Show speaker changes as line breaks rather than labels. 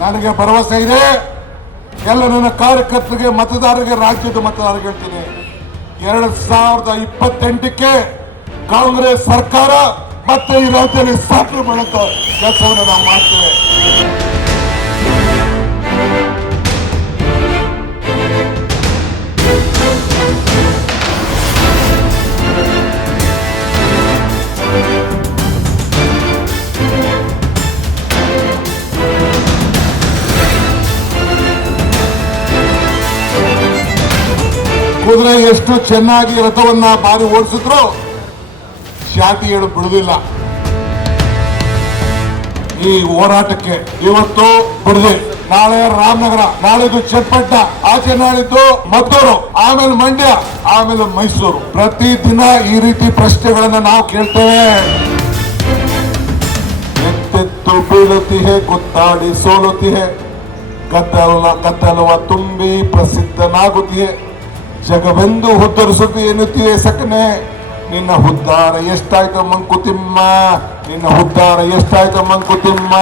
ನನಗೆ ಭರವಸೆ ಇದೆ. ಎಲ್ಲ ನನ್ನ ಕಾರ್ಯಕರ್ತರಿಗೆ, ಮತದಾರರಿಗೆ, ರಾಜ್ಯದ ಮತದಾರರಿಗೆ ಹೇಳ್ತೀನಿ. ಎರಡು ಸಾವಿರದ ಇಪ್ಪತ್ತೆಂಟಕ್ಕೆ ಕಾಂಗ್ರೆಸ್ ಸರ್ಕಾರ ಮತ್ತೆ ಈ ರಾಜ್ಯದಲ್ಲಿ ಸಾಕು ಮಾಡುತ್ತ ಕೆಲಸವನ್ನು ನಾವು ಮಾಡ್ತೇವೆ ಕುದುರೆ ಎಷ್ಟು ಚೆನ್ನಾಗಿ ರಥವನ್ನ ಬಾರಿ ಓಡಿಸಿದ್ರು ಶಾತಿ ಹೇಳು ಬಿಡುದಿಲ್ಲ. ಈ ಹೋರಾಟಕ್ಕೆ ಇವತ್ತು ಬಿಡದೆ. ನಾಳೆ ರಾಮನಗರ, ನಾಳಿದ್ದು ಚನ್ನಪಟ್ಟಣ ಆಚೆ ನಾಳಿದ್ದು ಮದ್ದೂರು, ಆಮೇಲೆ ಮಂಡ್ಯ, ಆಮೇಲೆ ಮೈಸೂರು. ಪ್ರತಿದಿನ ಈ ರೀತಿ ಪ್ರಶ್ನೆಗಳನ್ನ ನಾವು ಕೇಳ್ತೇವೆ. ಎತ್ತೆತ್ತು ಬೀಳುತ್ತಿಹೆ ಗೊತ್ತಾಡಿ ಸೋಲುತ್ತಿಹೆ ಕತ್ತಲ ಕತ್ತಲವ ತುಂಬಿ ಪ್ರಸಿದ್ಧನಾಗುತ್ತಿಯೇ ಜಗವೆಂದು ಸುದ್ದಿ ಎನ್ನುತ್ತೀಯ ಸಕನೆ. ನಿನ್ನ ಹುದ್ದಾರ ಎಷ್ಟಾಯ್ತು ಮಂಕುತಿಮ್ಮ? ನಿನ್ನ ಹುದ್ದಾರ ಎಷ್ಟಾಯ್ತು ಮಂಕುತಿಮ್ಮ?